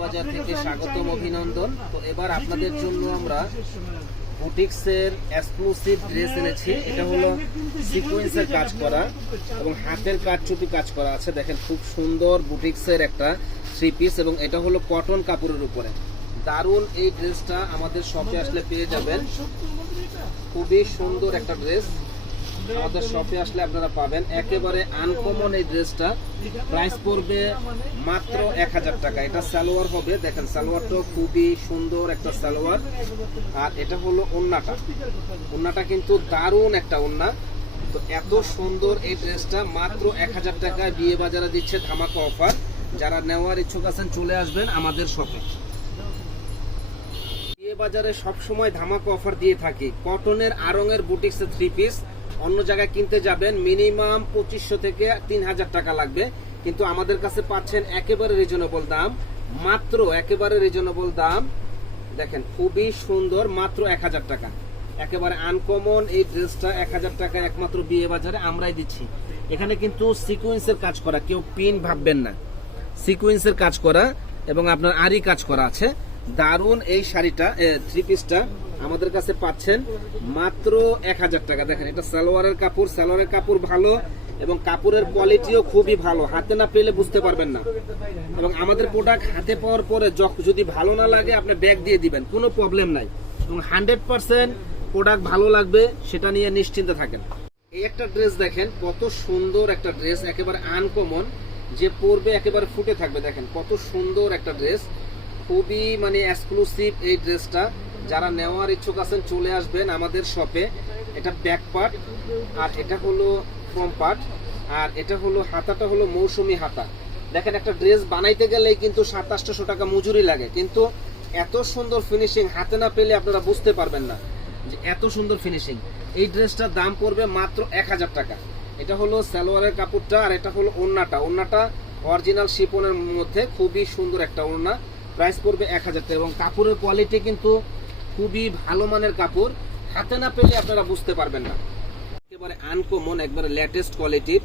বাজার থেকে স্বাগতম অভিনন্দন। তো এবার আপনাদের জন্য আমরা বুটিক্সের এক্সক্লুসিভ ড্রেস এনেছি। এটা হলো সিকোয়েন্সের কাজ করা এবং হাতের কাজচুপি কাজ করা আছে। দেখেন খুব সুন্দর বুটিক্সের একটা থ্রি পিস এবং এটা হলো কটন কাপড়ের উপরে। দারুণ এই ড্রেসটা আমাদের শপে আসলে পেয়ে যাবেন। খুবই সুন্দর একটা ড্রেস আমাদের শপে আসলে আপনারা পাবেন একেবারে আনকমন এই ড্রেসটা প্রাইস পড়বে মাত্র এক হাজার টাকা। এটা সালোয়ার হবে। দেখেন, সালোয়ারটাও খুবই সুন্দর একটা সালোয়ার। আর এটা হলো ওন্নাটা। ওন্নাটা কিন্তু দারুণ একটা ওন্না। তো এত সুন্দর এই ড্রেসটা মাত্র এক হাজার টাকায় বিয়ে বাজারে দিচ্ছে ধামাকা অফার যারা নেওয়ার ইচ্ছুক আছেন, চলে আসবেন আমাদের শপে বিয়ে বাজারে সবসময় ধামাকা অফার দিয়ে থাকি। কটনের আরঙের বুটিক্সের থ্রি পিস অন্য জায়গায় কিনতে যাবেন, মিনিমাম পঁচিশশো থেকে তিন হাজার টাকা লাগবে। কিন্তু আমাদের কাছে পাচ্ছেন একেবারে রিজনেবল দাম। মাত্র একেবারে রিজনেবল দাম। দেখেন, খুবই সুন্দর, মাত্র এক হাজার টাকা। একেবারে আনকমন এই ড্রেসটা এক হাজার টাকা একমাত্র বিয়ে বাজারে আমরাই দিচ্ছি। এখানে কিন্তু সিকুয়েন্সের কাজ করা, কেউ পিন ভাববেন না। সিকুয়েন্সের কাজ করা এবং আপনার আরি কাজ করা আছে। দারুণ এই শাড়িটা থ্রি পিসটা আমাদের কাছে পাচ্ছেন মাত্র এক হাজার টাকা। দেখেন, এটা সালোয়ারের কাপড় সালোয়ারের কাপড় ভালো এবং কাপড়ের কোয়ালিটিও খুবই ভালো। হাতে না পেলে বুঝতে পারবেন না। এবং আমাদের প্রোডাক্ট হাতে পাওয়ার পরে যদি ভালো না লাগে, আপনি ব্যাগ দিয়ে দিবেন, কোনো প্রবলেম নাই। এবং হান্ড্রেড পার্সেন্ট প্রোডাক্ট ভালো লাগবে, সেটা নিয়ে নিশ্চিন্তে থাকেন। এই একটা ড্রেস দেখেন, কত সুন্দর একটা ড্রেস একেবারে আনকমন যে পরবে একেবারে ফুটে থাকবে। দেখেন, কত সুন্দর একটা ড্রেস খুবই মানে এক্সক্লুসিভ এই ড্রেসটা। যারা নেওয়ার ইচ্ছুক আছেন, চলে আসবেন আমাদের শপে এটা ব্যাক পার্ট আর এটা হলো ফ্রম পার্ট আর এটা হলো হাতাটা হলো মৌসুমি হাতা। দেখেন, একটা ড্রেস বানাইতে গেলেই কিন্তু সাতাশশো টাকা মজুরি লাগে। কিন্তু এত সুন্দর ফিনিশিং হাতে না পেলে আপনারা বুঝতে পারবেন না যে এত সুন্দর ফিনিশিং এই ড্রেসটার দাম পড়বে মাত্র এক হাজার টাকা। এটা হলো সালোয়ারের কাপড়টা, আর এটা হলো ওড়নাটা। ওড়নাটা অরিজিনাল শিপনের মধ্যে খুবই সুন্দর একটা ওড়না। প্রাইস পড়বে এক হাজার টাকা। এবং কাপড়ের কোয়ালিটি কিন্তু খুবই ভালো মানের কাপড়। হাতে না পেলে আপনারা বুঝতে পারবেন না। একেবারে আনকমন একবারে লেটেস্ট কোয়ালিটির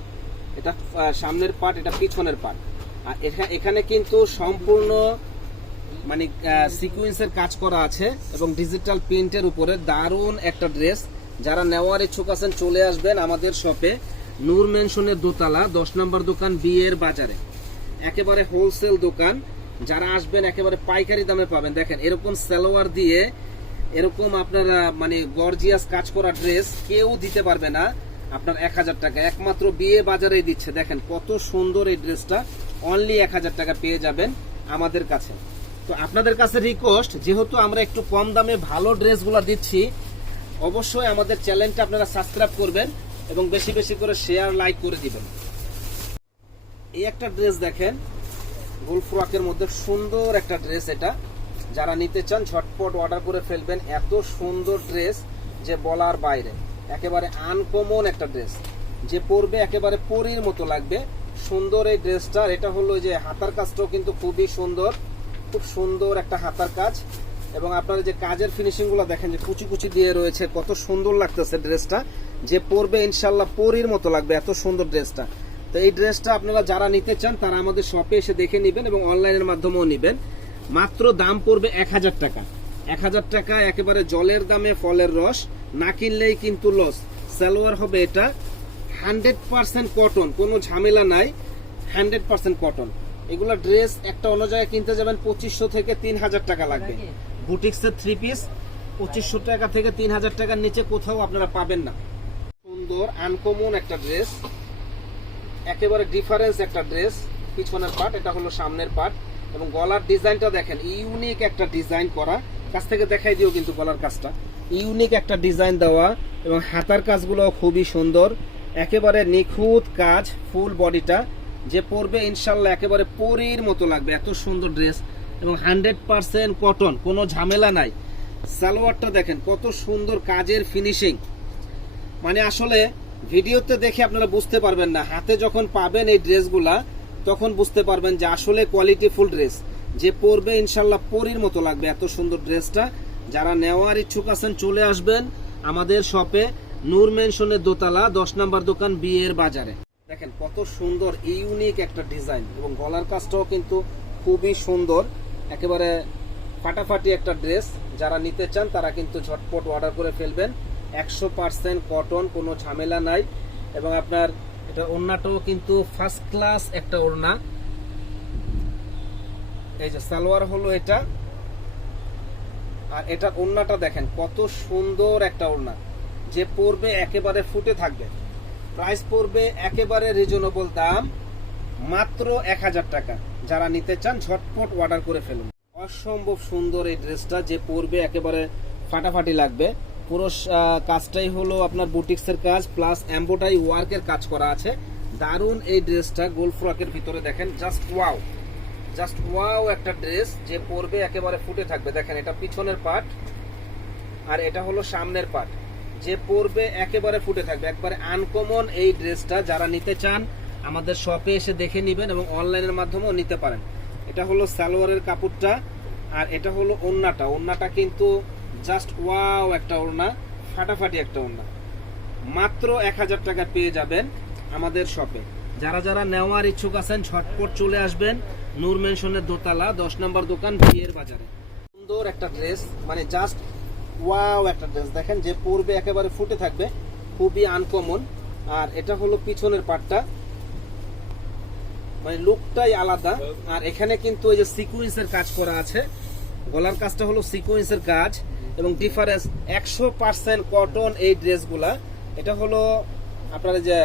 এটা সামনের পার্ট এটা পিছনের পার্ট আর এখা- এখানে কিন্তু সম্পূর্ণ মানে সিকুয়েন্সের কাজ করা আছে এবং ডিজিটাল প্রিন্টের উপরে দারুণ একটা ড্রেস যারা নেওয়ার ইচ্ছুক আছেন, চলে আসবেন আমাদের শপে নূর মেনশনের দোতলা, দশ নম্বর দোকান বিয়ের বাজারে। একেবারে হোলসেল দোকান। যারা আসবেন একেবারে পাইকারি দামে পাবেন। দেখেন, এরকম সালোয়ার দিয়ে এরকম আপনারা মানে গর্জিয়াস কাজ করা ড্রেস কেউ দিতে পারবে না। আপনার এক হাজার টাকা। একমাত্র বিয়ে বাজারেই দিচ্ছে। দেখেন, কত সুন্দর এই ড্রেসটা অনলি এক হাজার টাকা পেয়ে যাবেন আমাদের কাছে। তো আপনাদের কাছে রিকোয়েস্ট যেহেতু আমরা একটু কম দামে ভালো ড্রেসগুলো দিচ্ছি, অবশ্যই আমাদের চ্যানেলটা আপনারা সাবস্ক্রাইব করবেন এবং বেশি বেশি করে শেয়ার লাইক করে দিবেন। এই একটা ড্রেস দেখেন গোল ফ্রকের মধ্যে সুন্দর একটা ড্রেস এটা। যারা নিতে চান, ঝটপট অর্ডার করে ফেলবেন। এত সুন্দর ড্রেস যে বলার বাইরে। একেবারে আনকমন একটা ড্রেস যে পরবে একেবারে পরীর মতো লাগবে। সুন্দর এই ড্রেসটার এটা হলো যে হাতার কাজটাও কিন্তু খুবই সুন্দর। খুব সুন্দর একটা হাতার কাজ। এবং আপনারা যে কাজের ফিনিশিংগুলো দেখেন, যে কুচি কুচি দিয়ে রয়েছে, কত সুন্দর লাগতেছে ড্রেসটা যে পরবে ইনশাল্লাহ পরীর মতো লাগবে এত সুন্দর ড্রেসটা তো এই ড্রেসটা আপনারা যারা নিতে চান তারা আমাদের শপে এসে দেখে নেবেন এবং অনলাইনের মাধ্যমেও নেবেন। মাত্র দাম পড়বে এক হাজার টাকা। এক হাজার টাকা একেবারে জলের দামে ফলের রস না কিনলেই কিন্তু লস সালোয়ার হবে এটা হান্ড্রেড পার্সেন্ট কটন কোনো ঝামেলা নাই হান্ড্রেড পার্সেন্ট কটন এগুলো ড্রেস একটা অন্য জায়গায় কিনতে যাবেন পঁচিশশো থেকে তিন হাজার টাকা লাগবে। বুটিক্সের থ্রি পিস পঁচিশশো টাকা থেকে তিন হাজার টাকার নিচে কোথাও আপনারা পাবেন না। সুন্দর আনকমন একটা ড্রেস একেবারে ডিফারেন্স একটা ড্রেস পিছনের পার্ট এটা হলো সামনের পার্ট এবং গলার ডিজাইনটা দেখেন ইউনিক একটা ডিজাইন করা। কাছ থেকে দেখাই দিও কিন্তু গলার কাজটা। ইউনিক একটা ডিজাইন দেওয়া, এবং হাতার কাজগুলো খুবই সুন্দর। একেবারে নিখুঁত কাজ ফুল বডিটা যে পরবে ইনশাল্লাহ একেবারে পরীর মতো লাগবে, এত সুন্দর ড্রেস এবং হান্ড্রেড পার্সেন্ট কটন কোনো ঝামেলা নাই। সালোয়ারটা দেখেন, কত সুন্দর কাজের ফিনিশিং মানে আসলে ভিডিওতে দেখে আপনারা বুঝতে পারবেন না। হাতে যখন পাবেন এই ড্রেসগুলা, তখন বুঝতে পারবেন যে আসলে কোয়ালিটি ফুল ড্রেস যে পরবে ইনশাল্লাহ পরির মতো লাগবে এত সুন্দর ড্রেসটা। যারা নেওয়ার ইচ্ছুক আছেন, চলে আসবেন আমাদের শপে নূর মেনশনের দোতলা, দশ নম্বর দোকান বিয়ের বাজারে। দেখেন কত সুন্দর ইউনিক একটা ডিজাইন এবং গলার কাজটাও কিন্তু খুবই সুন্দর। একেবারে ফাটাফাটি একটা ড্রেস যারা নিতে চান, তারা কিন্তু ঝটপট অর্ডার করে ফেলবেন। একশো পার্সেন্ট কটন কোনো ঝামেলা নাই। এবং আপনার এটা ওড়নাটাও কিন্তু ফার্স্ট ক্লাস একটা ওড়না। এই যে সালোয়ার হলো এটা। আর এটা ওড়নাটা দেখেন, কত সুন্দর একটা ওড়না। যে পরবে একেবারে ফুটে থাকবে। প্রাইস পড়বে একেবারে রিজনেবল দাম, মাত্র এক হাজার টাকা। যারা নিতে চান, ঝটপট অর্ডার করে ফেলুন। অসম্ভব সুন্দর এই ড্রেসটা যে পরবে একেবারে ফাটাফাটি লাগবে। পুরো কাজটাই হলো আপনার বুটিক্সের কাজ প্লাস এম্বোটাই ওয়ার্কের কাজ করা আছে। দারুণ এই ড্রেসটা গোল ফ্রকের ভিতরে দেখেন জাস্ট ওয়াও জাস্ট ওয়াও একটা ড্রেস যে পরবে একেবারে ফুটে থাকবে। দেখেন, এটা পিছনের পার্ট আর এটা হলো সামনের পার্ট যে পরবে একেবারে ফুটে থাকবে। একবারে আনকমন এই ড্রেসটা যারা নিতে চান, আমাদের শপে এসে দেখে নেবেন এবং অনলাইনের মাধ্যমেও নিতে পারেন। এটা হলো সালোয়ারের কাপড়টা আর এটা হলো ওড়নাটা ওড়নাটা কিন্তু জাস্ট ওয়াও একটা ওড়না, ফাটাফাটি একটা ওড়না। মাত্র এক হাজার টাকা পেয়ে যাবেন আমাদের শপে। যারা যারা নেওয়ার ইচ্ছুক আছেন, ঝটপট চলে আসবেন নূর মেনশনের দোতলা, দশ নম্বর দোকান, বিয়ের বাজারে। সুন্দর একটা ড্রেস মানে জাস্ট ওয়াও একটা ড্রেস। দেখেন, যে পরবে একেবারে ফুটে থাকবে, খুবই আনকমন আর এটা হলো পিছনের পাটটা। মানে লুকটাই আলাদা। আর এখানে কিন্তু ওই যে সিকুয়েন্সের কাজ করা আছে। গলার কাজটা হলো সিকুয়েন্সের কাজ। এবং ডিফারেন্স একশো পার্সেন্ট কটন এই ড্রেসগুলা এটা হলো আপনার যে,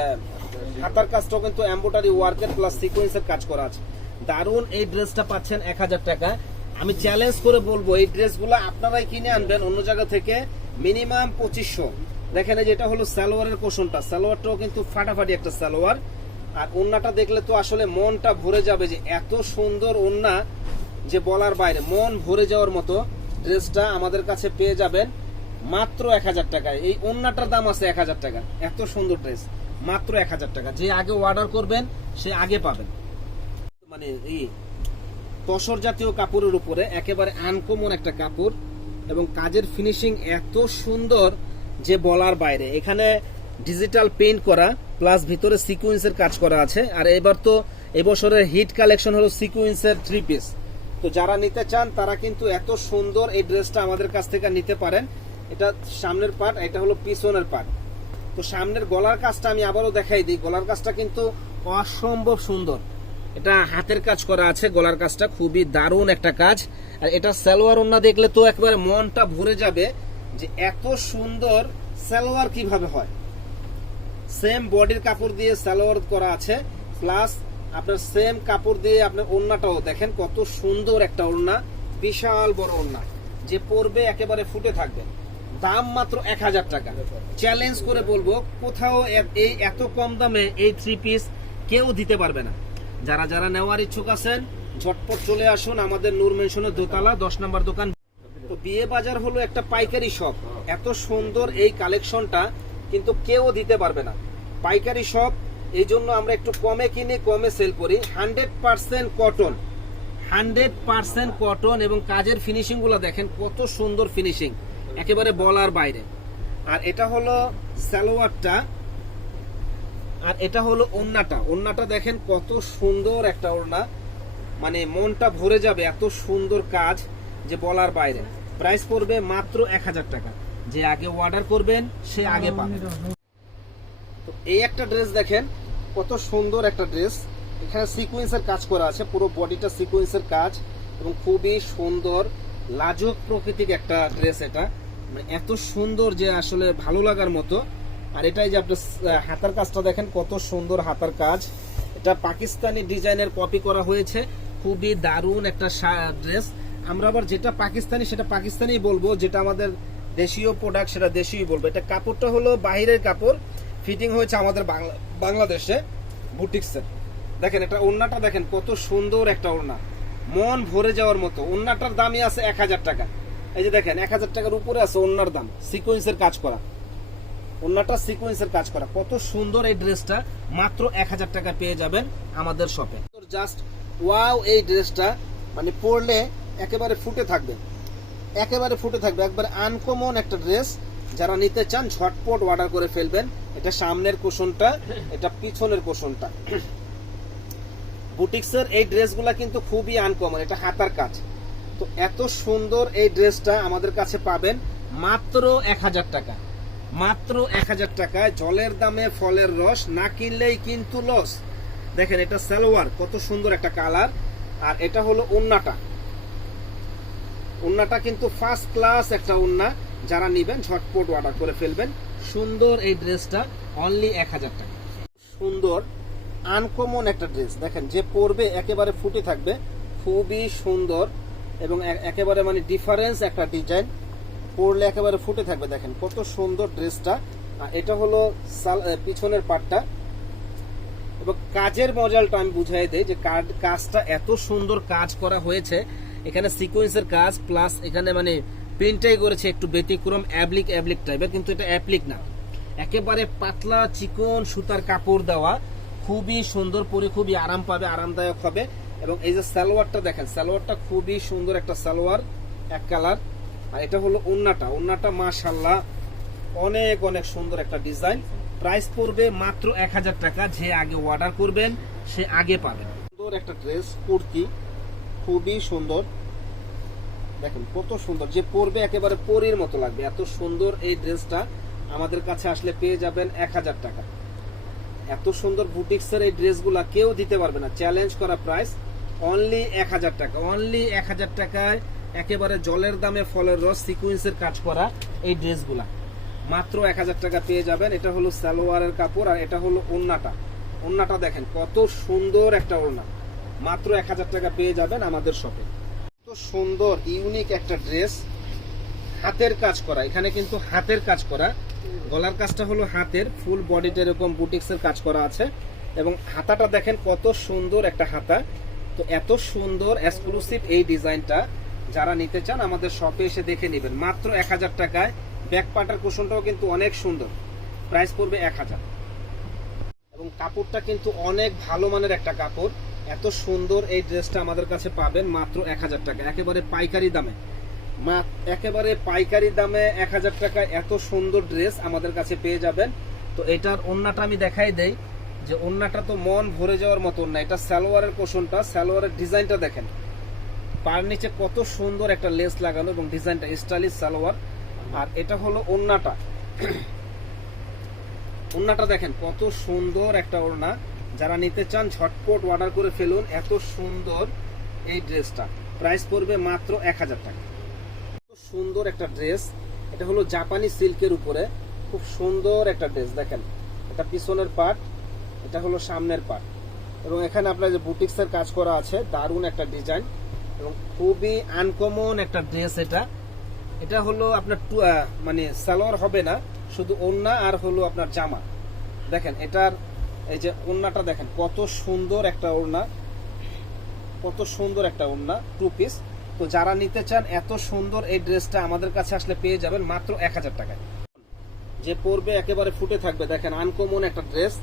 হাতার কাজটাও কিন্তু এম্বোটারি ওয়ার্কের প্লাস সিকুয়েন্সের কাজ করা আছে। দারুণ এই ড্রেসটা পাচ্ছেন এক হাজার টাকা। আমি চ্যালেঞ্জ করে বলব, এই ড্রেসগুলো আপনারাই কিনে আনবেন অন্য জায়গা থেকে মিনিমাম পঁচিশশো। দেখেন এই যে এটা হলো সালোয়ারের কোশনটা। সালোয়ারটাও কিন্তু ফাটাফাটি একটা সালোয়ার। আর ওন্নাটা দেখলে তো আসলে মনটা ভরে যাবে যে এত সুন্দর ওন্না যে বলার বাইরে, মন ভরে যাওয়ার মতো। ড্রেসটা আমাদের কাছে পেয়ে যাবেন মাত্র এক হাজার টাকায় এই ওন্নাটার দাম আছে এক হাজার টাকা। এত সুন্দর ড্রেস, মাত্র এক হাজার টাকা। যে আগে অর্ডার করবেন, সে আগে পাবেন। মানে এই তসর জাতীয় কাপড়ের উপরে একেবারে আনকমন একটা কাপড় এবং কাজের ফিনিশিং এত সুন্দর যে বলার বাইরে। এখানে ডিজিটাল পেইন্ট করা প্লাস ভিতরে সিকুয়েন্সের কাজ করা আছে। আর এবার তো এবছরের হিট কালেকশন হলো সিকুয়েন্সের থ্রি পিস তো যারা নিতে চান, তারা কিন্তু এত সুন্দর এই ড্রেসটা আমাদের কাছ থেকে নিতে পারেন। এটা সামনের পার্ট, এটা হলো পিছনের পার্ট। তো সামনের গলার কাজটা আমি আবারও দেখাই দিই। গলার কাজটা কিন্তু অসম্ভব সুন্দর। এটা হাতের কাজ করা আছে, গলার কাজটা খুবই দারুণ একটা কাজ। আর এটা সালোয়ার ওন্না দেখলে তো একবারে মনটা ভরে যাবে যে এত সুন্দর সালোয়ার কীভাবে হয়। সেম বডির কাপড় দিয়ে সালোয়ার করা আছে প্লাস আপনার সেম কাপড় দিয়ে আপনার ওড়নাটাও দেখেন কত সুন্দর একটা ওড়না, বিশাল বড় ওড়না, যে পরবে একেবারে ফুটে থাকবে। দাম মাত্র এক হাজার টাকা। চ্যালেঞ্জ করে বলব, কোথাও এই এত কম দামে এই থ্রি পিস কেউ দিতে পারবে না। যারা যারা নেওয়ার ইচ্ছুক আছেন, ঝটপট চলে আসুন আমাদের নূর মেনশনের দোতলা, দশ নম্বর দোকান। তো বিয়ে বাজার হলো একটা পাইকারি শপ এত সুন্দর এই কালেকশনটা কিন্তু কেউ দিতে পারবে না। পাইকারি শপ এই জন্য আমরা একটু কমে কিনে, কমে সেল করি। Hundred percent cotton hundred percent cotton এবং কাজের ফিনিশিংগুলো দেখেন, কত সুন্দর ফিনিশিং একেবারে বলার বাইরে। আর এটা হলো সালোয়ারটা। আর এটা হলো ওন্নাটা। ওন্নাটা দেখেন কত সুন্দর একটা ওড়না। মানে মনটা ভরে যাবে এত সুন্দর কাজ যে বলার বাইরে। প্রাইস পড়বে মাত্র এক হাজার টাকা। যে আগে অর্ডার করবেন, সে আগে পাবে। তো এই একটা ড্রেস দেখেন কত সুন্দর একটা ড্রেস এখানে সিকুয়েন্সের কাজ করা আছে, পুরো বডিটা সিকুয়েন্সের কাজ এবং খুবই সুন্দর, লাজুক প্রকৃতিক একটা ড্রেস এটা। মানে এত সুন্দর যে আসলে ভালো লাগার মতো। আর এটাই যে আপনার হাতার কাজটা দেখেন, কত সুন্দর হাতার কাজ। এটা পাকিস্তানি ডিজাইনের কপি করা হয়েছে। খুবই দারুণ একটা ড্রেস আমরা আবার যেটা পাকিস্তানি, সেটা পাকিস্তানি বলব। যেটা আমাদের দেশীয় প্রোডাক্ট সেটা দেশীয় বলব। এটা কাপড়টা হলো বাইরের কাপড়। ফিটিং হয়েছে আমাদের বাংলা, বাংলাদেশে বুটিক্সের। দেখেন, এটা ওড়নাটা দেখেন, কত সুন্দর একটা ওড়না। মন ভরে যাওয়ার মতো। ওড়নাটার দামই আছে এক হাজার টাকা। এই যে দেখেন, এক হাজার টাকার উপরে আছে ওড়নার দাম সিকোয়েন্সের কাজ করা। ওড়নাটা সিকোয়েন্সের কাজ করা। কত সুন্দর এই ড্রেসটা, মাত্র এক হাজার টাকা পেয়ে যাবেন আমাদের শপে। জাস্ট ওয়াও এই ড্রেসটা মানে পরলে একেবারে ফুটে থাকবে। একেবারে ফুটে থাকবে, একবার আনকমন একটা ড্রেস। যারা নিতে চান, ঝটপট অর্ডার করে ফেলবেন। এটা সামনের কোষণটা, এটা পিছনের কোষণটা। বুটিক্সের এই ড্রেসগুলা কিন্তু খুবই আনকমন এটা হাতার কাজ। তো এত সুন্দর এই ড্রেসটা আমাদের কাছে পাবেন, মাত্র এক হাজার টাকা। মাত্র এক হাজার টাকায়, জলের দামে ফলের রস, না কিনলেই কিন্তু লস দেখেন, এটা সালোয়ার, কত সুন্দর একটা কালার। আর এটা হলো উন্নাটা। উন্নাটা কিন্তু ফার্স্ট ক্লাস একটা উন্না। যারা নিবেন, ঝটপট অর্ডার করে ফেলবেন। সুন্দর এই ড্রেসটা অনলি এক হাজার টাকা। সুন্দর আনকমন একটা ড্রেস দেখেন, যে পরবে একেবারে ফুটে থাকবে, খুবই সুন্দর এবং একেবারে মানে ডিফারেন্স একটা ডিজাইন পরলে একেবারে ফুটে থাকবে, দেখেন, কত সুন্দর ড্রেসটা এটা হলো পিছনের পাটটা। এবং কাজের মজালটা আমি বুঝাই দেই যে কাজ- কাজটা এত সুন্দর কাজ করা হয়েছে। এখানে সিকোয়েন্সের কাজ প্লাস এখানে মানে প্রিন্টাই করেছে একটু ব্যতিক্রম অ্যাবলিক অ্যাবলিক টাইপের কিন্তু এটা অ্যাপ্লিক না। একেবারে পাতলা চিকন সুতার কাপড় দেওয়া, খুবই সুন্দর পরে খুবই আরাম পাবে, আরামদায়ক হবে। এবং এই যে সালোয়ারটা দেখেন, সালোয়ারটা খুবই সুন্দর একটা সালোয়ার, এক কালার। আর এটা হলো উন্নাটা উন্নাটা মাশাল্লাহ অনেক অনেক সুন্দর একটা ডিজাইন। প্রাইস পড়বে মাত্র এক হাজার টাকা। যে আগে অর্ডার করবেন, সে আগে পাবেন। সুন্দর একটা ড্রেস, কুর্তি, খুবই সুন্দর। দেখেন, কত সুন্দর। যে পরবে একেবারে পরীর মতো লাগবে। এত সুন্দর এই ড্রেসটা আমাদের কাছে আসলে পেয়ে যাবেন এক হাজার টাকা। এত সুন্দর বুটিক্সের এই ড্রেসগুলা কেউ দিতে পারবে না। চ্যালেঞ্জ করা প্রাইস অনলি এক হাজার টাকা। অনলি এক হাজার টাকায় একেবারে জলের দামে ফলের রস সিকুয়েন্সের কাজ করা এই ড্রেসগুলা। মাত্র এক হাজার টাকা পেয়ে যাবেন। এটা হলো সালোয়ারের কাপড় আর এটা হলো ওন্নাটা। ওন্নাটা দেখেন, কত সুন্দর একটা ওড়না মাত্র এক হাজার টাকা পেয়ে যাবেন আমাদের শপে সুন্দর ইউনিক একটা ড্রেস হাতের কাজ করা। এখানে কিন্তু হাতের কাজ করা। গলার কাজটা হলো হাতের ফুল বডিতে এরকম বুটিক্সের কাজ করা আছে। এবং হাতাটা দেখেন কত সুন্দর একটা হাতা। তো এত সুন্দর এক্সক্লুসিভ এই ডিজাইনটা যারা নিতে চান আমাদের শপে এসে দেখে নেবেন। মাত্র এক হাজার টাকায় ব্যাক পাটার কুশনটাও কিন্তু অনেক সুন্দর। প্রাইস পড়বে এক হাজার। এবং কাপড়টা কিন্তু অনেক ভালো মানের একটা কাপড়। এত সুন্দর এই ড্রেসটা আমাদের কাছে পাবেন মাত্র এক হাজার টাকা। একেবারে পাইকারি দামে। মা- একেবারে পাইকারি দামে এক হাজার টাকা এত সুন্দর ড্রেস আমাদের কাছে পেয়ে যাবেন। তো এটার ওন্নাটা আমি দেখাই দেই, যে ওন্নাটা তো মন ভরে যাওয়ার মতো না এটা সালোয়ারের কোশনটা সালোয়ারের ডিজাইনটা দেখেন। পার নিচে কত সুন্দর একটা লেস লাগানো এবং ডিজাইনটা স্টাইলিশ সালোয়ার। আর এটা হলো ওন্নাটা। ওড়নাটা দেখেন কত সুন্দর একটা ওড়না। যারা নিতে চান, ঝটপট অর্ডার করে ফেলুন। এত সুন্দর এই ড্রেসটা প্রাইস পড়বে মাত্র এক হাজার টাকা। সুন্দর একটা ড্রেস এটা হলো জাপানি সিল্কের উপরে। খুব সুন্দর একটা ড্রেস দেখেন। এটা পিছনের পার্ট এটা হলো সামনের পার্ট এবং এখানে আপনার যে বুটিক্সের কাজ করা আছে, দারুণ একটা ডিজাইন এবং খুবই আনকমন একটা ড্রেস এটা। এটা হলো আপনার মানে সালোয়ার হবে না, শুধু ওন্না আর হলো আপনার জামা। দেখেন, এটার এই যে ওড়নাটা দেখেন, কত সুন্দর একটা ওড়না। কত সুন্দর একটা ওড়না টু পিস তো যারা নিতে চান, এত সুন্দর এই ড্রেসটা আমাদের কাছে আসলে পেয়ে যাবেন মাত্র এক হাজার টাকায়। যে পরবে একেবারে ফুটে থাকবে, দেখেন আনকমন একটা ড্রেস।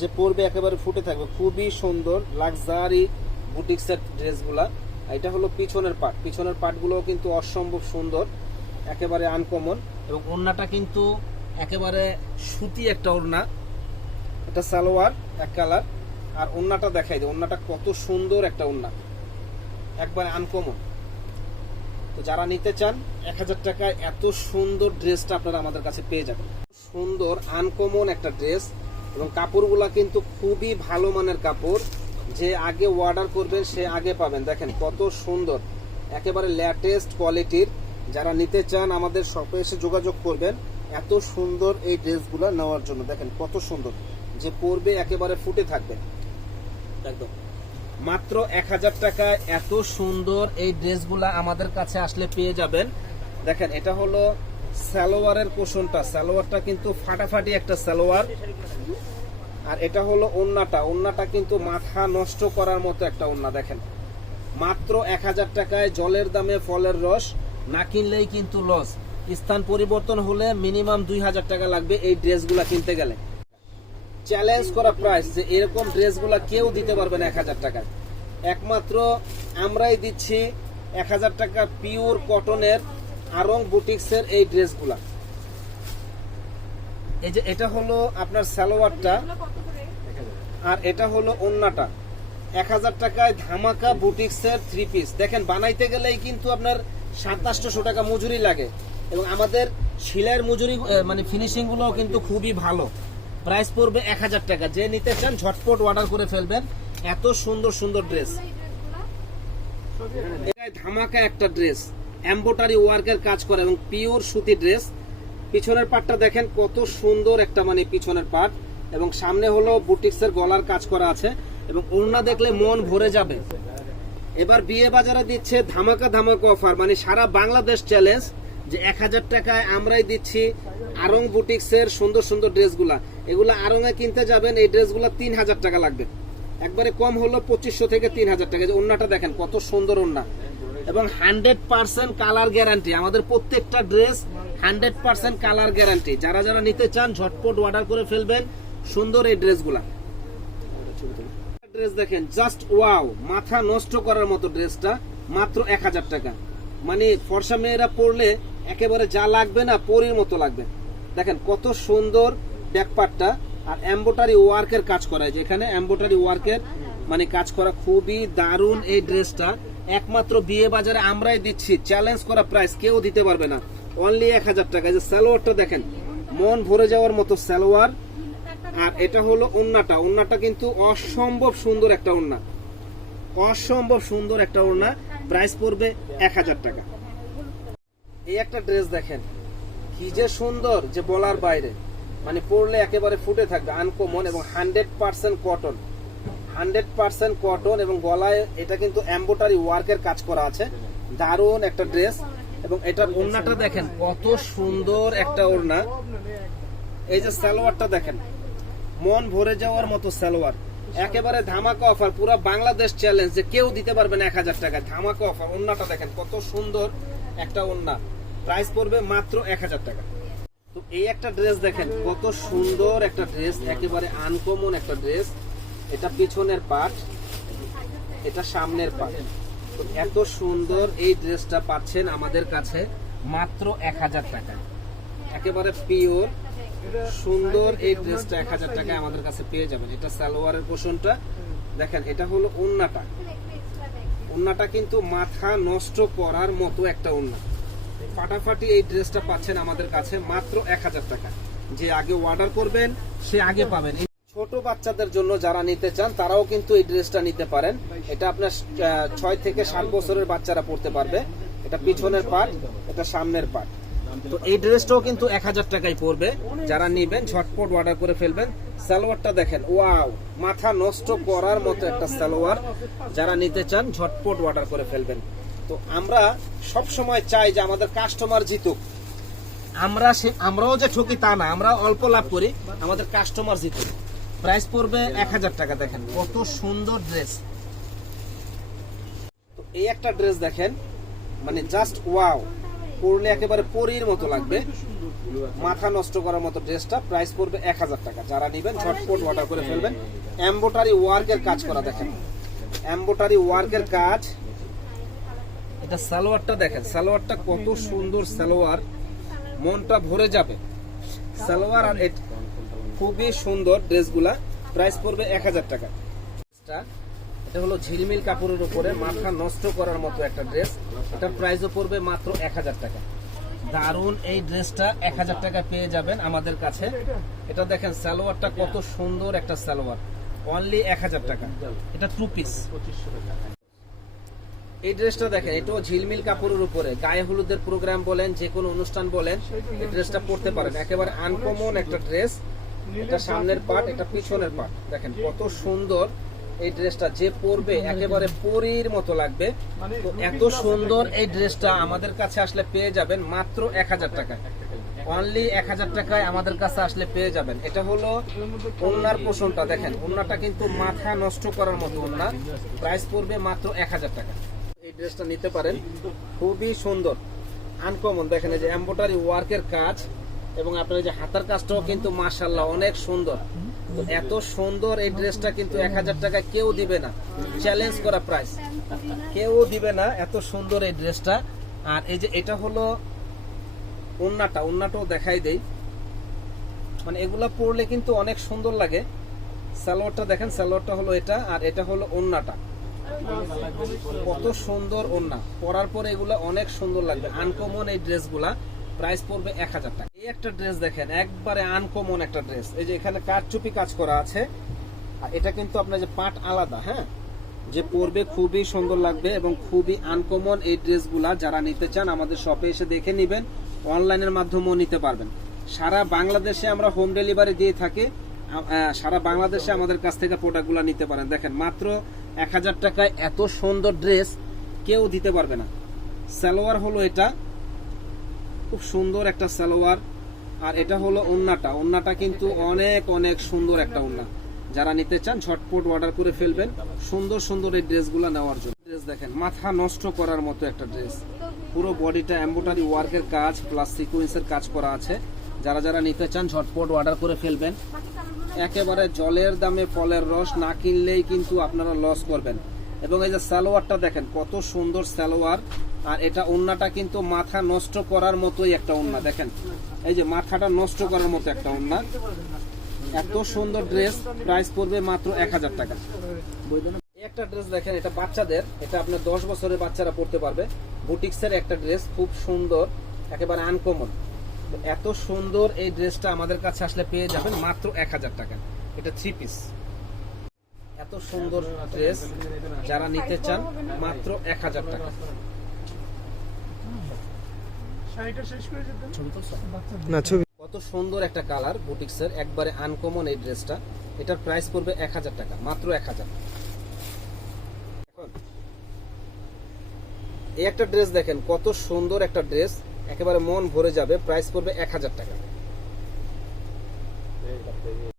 যে পরবে একেবারে ফুটে থাকবে, খুবই সুন্দর লাক্সারি বুটিক্সের ড্রেসগুলা। এটা হলো পিছনের পার্ট পিছনের পার্টগুলোও কিন্তু অসম্ভব সুন্দর, একেবারে আনকমন এবং ওড়নাটা কিন্তু একেবারে সুতি একটা ওড়না। এটা সালোয়ার, এক কালার, আর ওড়নাটা দেখাই দিই ওড়নাটা কত সুন্দর একটা ওড়না একবার আনকমন তো যারা নিতে চান, এক হাজার টাকায় এত সুন্দর ড্রেসটা আপনারা আমাদের কাছে পেয়ে যাবেন। সুন্দর আনকমন একটা ড্রেস, এবং কাপড়গুলা কিন্তু খুবই ভালো মানের কাপড়। যে আগে অর্ডার করবেন, সে আগে পাবেন। দেখেন কত সুন্দর। একেবারে লেটেস্ট কোয়ালিটির যারা নিতে চান, আমাদের শপে এসে যোগাযোগ করবেন। এত সুন্দর এই ড্রেসগুলো নেওয়ার জন্য। দেখেন কত সুন্দর। যে পরবে একেবারে ফুটে থাকবে। একদম। মাত্র এক হাজার টাকায় এত সুন্দর এই ড্রেসগুলা আমাদের কাছে আসলে পেয়ে যাবেন। দেখেন, এটা হলো সালোয়ারের কোশনটা সালোয়ারটা কিন্তু ফাটাফাটি একটা সালোয়ার। আর এটা হলো ওন্নাটা। ওন্নাটা কিন্তু মাথা নষ্ট করার মতো একটা ওন্না, দেখেন। মাত্র এক হাজার টাকায় জলের দামে ফলের রস, না কিনলেই কিন্তু লস। স্থান পরিবর্তন হলে মিনিমাম দুই হাজার টাকা লাগবে এই ড্রেসগুলা কিনতে গেলে। চ্যালেঞ্জ করা প্রাইস যে এরকম ড্রেসগুলা কেউ দিতে পারবে না এক হাজার টাকায়। একমাত্র আমরাই দিচ্ছি এক হাজার টাকা পিওর কটনের আরং বুটিক্সের এই ড্রেসগুলা। এই যে এটা হলো আপনার সালোয়ারটা, আর এটা হলো ওন্নাটা। এক হাজার টাকায় ধামাকা বুটিক্সের থ্রি পিস দেখেন, বানাইতে গেলেই কিন্তু আপনার সাতাশশো টাকা মজুরি লাগে। এবং আমাদের শিলাইয়ের মজুরি মানে ফিনিশিং গুলোও কিন্তু খুবই ভালো। প্রাইস পড়বে এক হাজার টাকা। যে নিতে চান, ঝটপট অর্ডার করে ফেলবেন। এত সুন্দর সুন্দর ড্রেস ধামাকা একটা ড্রেস এম্বোটারি ওয়ার্কের কাজ করে এবং পিওর সুতি ড্রেস পিছনের পাটটা দেখেন, কত সুন্দর একটা মানে পিছনের পাট এবং সামনে হলো বুটিক্সের গলার কাজ করা আছে। এবং ওড়না দেখলে মন ভরে যাবে। এবার বিয়ে বাজারে দিচ্ছে ধামাকা ধামাকা অফার মানে সারা বাংলাদেশ চ্যালেঞ্জ যে এক হাজার টাকায় আমরাই দিচ্ছি আরং বুটিক্সের সুন্দর সুন্দর ড্রেসগুলা। এগুলা আরঙে কিনতে যাবেন, এই ড্রেসগুলা তিন হাজার টাকা লাগবে। একবারে কম হলো পঁচিশশো থেকে তিন হাজার টাকা। যে ওন্নাটা দেখেন, কত সুন্দর ওন্না। এবং হান্ড্রেড পার্সেন্ট কালার গ্যারান্টি। আমাদের প্রত্যেকটা dress hundred percent colour guarantee. যারা যারা নিতে চান, ঝটপট অর্ডার করে ফেলবেন সুন্দর এই ড্রেসগুলা। ড্রেস দেখেন, জাস্ট ওয়াও, মাথা নষ্ট করার মতো ড্রেসটা, মাত্র এক হাজার টাকা। মানে ফর্সা মেয়েরা পরলে একেবারে যা লাগবে না, পরির মতো লাগবে। দেখেন কত সুন্দর ব্যাকপারটা আর এম্বোটারি ওয়ার্কের কাজ করা যেখানে এম্বোটারি ওয়ার্কের মানে কাজ করা খুবই দারুণ এই ড্রেসটা। একমাত্র বিয়ে বাজারে আমরাই দিচ্ছি চ্যালেঞ্জ করা প্রাইস কেউ দিতে পারবে না। অনলি এক হাজার টাকা। যে সালোয়ারটা দেখেন, মন ভরে যাওয়ার মতো সালোয়ার। আর এটা হলো ওন্নাটা। ওন্নাটা কিন্তু অসম্ভব সুন্দর একটা ওন্না। অসম্ভব সুন্দর একটা ওন্না। প্রাইস পড়বে এক হাজার টাকা। এই একটা ড্রেস দেখেন। কি যে সুন্দর যে বলার বাইরে। মানে পরলে একেবারে ফুটে থাকবে আনকমন এবং hundred percent cotton hundred percent cotton এবং গলায় এটা কিন্তু এম্বোটারি ওয়ার্কের কাজ করা আছে। দারুণ একটা ড্রেস এবং এটার ওড়নাটা দেখেন, কত সুন্দর একটা ওড়না। এই যে সালোয়ারটা দেখেন, মন ভরে যাওয়ার মতো সালোয়ার। একেবারে ধামাকা অফার পুরো বাংলাদেশ চ্যালেঞ্জ যে কেউ দিতে পারবে না এক হাজার টাকা ধামাকা অফার ওড়নাটা দেখেন, কত সুন্দর একটা ওন্না প্রাইস পড়বে মাত্র এক হাজার টাকা। তো এই একটা ড্রেস দেখেন, কত সুন্দর একটা ড্রেস একেবারে আনকমন একটা ড্রেস এটা পিছনের পাট এটা সামনের পাট তো এত সুন্দর এই ড্রেসটা পাচ্ছেন আমাদের কাছে মাত্র এক হাজার টাকা। একেবারে পিওর সুন্দর এই ড্রেসটা এক হাজার টাকায় আমাদের কাছে পেয়ে যাবেন। এটা সালোয়ারের পোষণটা। দেখেন, এটা হলো ওন্নাটা। ওন্নাটা কিন্তু মাথা নষ্ট করার মতো একটা ওন্না। ফাটাফাটি এই ড্রেসটা পাচ্ছেন আমাদের কাছে মাত্র এক হাজার টাকা। যে আগে অর্ডার করবেন, সে আগে পাবেন। ছোট বাচ্চাদের জন্য যারা নিতে চান, তারাও কিন্তু এই ড্রেসটা নিতে পারেন। এটা আপনার ছয় থেকে সাত বছরের বাচ্চারা পড়তে পারবে। এটা পিছনের পার্ট এটা সামনের পার্ট তো এই ড্রেসটাও কিন্তু এক হাজার টাকায় পড়বে। যারা নিবেন, ঝটপট অর্ডার করে ফেলবেন। সালোয়ারটা দেখেন, ওয়াও, মাথা নষ্ট করার মতো একটা সালোয়ার। যারা নিতে চান, ঝটপট অর্ডার করে ফেলবেন। তো আমরা সব সময় চাই যে আমাদের কাস্টমার জিতুক। আমরা সে আমরাও যে ঠকি তা না, আমরা অল্প লাভ করি, আমাদের কাস্টমার জিতুক। প্রাইস পড়বে এক হাজার টাকা, দেখেন, কত সুন্দর ড্রেস তো এই একটা ড্রেস দেখেন মানে জাস্ট ওয়াও পরলে একেবারে পরীর মতো লাগবে। মাথা নষ্ট করার মতো ড্রেসটা প্রাইস পড়বে এক হাজার টাকা। যারা নিবেন, ঝটপট অর্ডার করে ফেলবেন। এম্বোটারি ওয়ার্কের কাজ করা, দেখেন। এম্বোটারি ওয়ার্কের কাজ এটা সালোয়ারটা দেখেন, সালোয়ারটা কত সুন্দর সালোয়ার, মনটা ভরে যাবে। সালোয়ার আর খুবই সুন্দর ড্রেসগুলা, প্রাইস পড়বে এক হাজার টাকা। এটা হলো ঝিলমিল কাপড়ের উপরে মাথা নষ্ট করার মতো একটা ড্রেস। এটা প্রাইসও পড়বে মাত্র এক হাজার টাকা। দারুণ এই ড্রেসটা এক হাজার টাকা পেয়ে যাবেন আমাদের কাছে। এটা দেখেন, সালোয়ারটা কত সুন্দর একটা সালোয়ার। অনলি এক হাজার টাকা। এটা টু পিস এই ড্রেসটা দেখেন এটাও ঝিলমিল কাপড়ের উপরে। গায়ে হলুদের প্রোগ্রাম বলেন, যে কোনো অনুষ্ঠান বলেন, এই ড্রেসটা পরতে পারেন। একেবারে আনকমন একটা ড্রেস। এটা সামনের পার্ট, এটা পিছনের পার্ট। দেখেন, কত সুন্দর এই ড্রেসটা। যে পরবে, একেবারে পরীর মতো লাগবে। তো এত সুন্দর এই ড্রেসটা আমাদের কাছে আসলে পেয়ে যাবেন মাত্র এক হাজার টাকায়। অনলি এক হাজার টাকায় আমাদের কাছে আসলে পেয়ে যাবেন। এটা হলো ওনার পোষণটা। দেখেন ওনাটা কিন্তু মাথা নষ্ট করার মতো ওনা প্রাইস পড়বে মাত্র এক হাজার টাকা। ড্রেসটা নিতে পারেন। খুবই সুন্দর। আনকমন দেখেন এই যে এম্বোটারি ওয়ার্কের কাজ এবং আপনার যে হাতার কাজটাও কিন্তু মার্শাল্লাহ অনেক সুন্দর। তো এত সুন্দর এই ড্রেসটা কিন্তু এক হাজার টাকা কেউ দিবে না। চ্যালেঞ্জ করা প্রাইস কেউ দিবে না এত সুন্দর এই ড্রেসটা। আর এই যে এটা হলো ওন্নাটা। ওন্নাটাও দেখাই দেই। মানে এগুলা পরলে কিন্তু অনেক সুন্দর লাগে। সালোয়ারটা দেখেন, সালোয়ারটা হলো এটা আর এটা হলো ওন্নাটা। কত সুন্দর ওন্না পরার পরে এগুলো অনেক সুন্দর লাগবে। আনকমন এই ড্রেসগুলা প্রাইস পড়বে এক হাজার টাকা। এই একটা ড্রেস দেখেন, একবারে আনকমন একটা ড্রেস। এই যে এখানে কারচুপি কাজ করা আছে। এটা কিন্তু আপনার যে পাট আলাদা হ্যাঁ? যে পরবে খুবই সুন্দর লাগবে এবং খুবই আনকমন এই ড্রেসগুলা। যারা নিতে চান, আমাদের শপে এসে দেখে নেবেন। অনলাইনের মাধ্যমেও নিতে পারবেন। সারা বাংলাদেশে আমরা হোম ডেলিভারি দিয়ে থাকি। সারা বাংলাদেশে আমাদের কাছ থেকে প্রোডাক্টগুলো নিতে পারেন। দেখেন, মাত্র এক হাজার টাকায় এত সুন্দর ড্রেস কেউ দিতে পারবে না। সালোয়ার হলো এটা, খুব সুন্দর একটা সালোয়ার, আর এটা হলো ওন্নাটা। ওন্নাটা কিন্তু অনেক অনেক সুন্দর একটা ওন্না। যারা নিতে চান, ঝটপট অর্ডার করে ফেলবেন। সুন্দর সুন্দর এই ড্রেসগুলো নেওয়ার জন্য। ড্রেস দেখেন, মাথা নষ্ট করার মতো একটা ড্রেস পুরো বডিটা এম্বোটারি ওয়ার্কের কাজ প্লাস সিকুয়েন্সের কাজ করা আছে। যারা যারা নিতে চান, ঝটপট অর্ডার করে ফেলবেন। একেবারে জলের দামে ফলের রস না কিনলেই কিন্তু আপনারা লস করবেন। এবং এই যে সালোয়ারটা দেখেন, কত সুন্দর সালোয়ার। আর এটা ওন্নাটা কিন্তু মাথা নষ্ট করার মতোই একটা ওন্না, দেখেন। এই যে মাথাটা নষ্ট করার মতো একটা ওন্না। এত সুন্দর ড্রেস প্রাইস পড়বে মাত্র এক হাজার টাকা। একটা ড্রেস দেখেন, এটা বাচ্চাদের, এটা আপনার দশ বছরের বাচ্চারা পড়তে পারবে। বুটিক্সের একটা ড্রেস খুব সুন্দর, একেবারে আনকমন এত সুন্দর এই ড্রেসটা আমাদের কাছে আসলে পেয়ে যাবেন মাত্র এক হাজার টাকা। এটা থ্রি পিস এত সুন্দর ড্রেস যারা নিতে চান মাত্র এক হাজার টাকা। না ছবি। কত সুন্দর একটা কালার বুটিক্সের একবারে আনকমন এই ড্রেসটা এটার প্রাইস পড়বে এক হাজার টাকা মাত্র এক হাজার। এই একটা ড্রেস দেখেন কত সুন্দর একটা ড্রেস একেবারে মন ভরে যাবে প্রাইস পড়বে এক হাজার টাকা।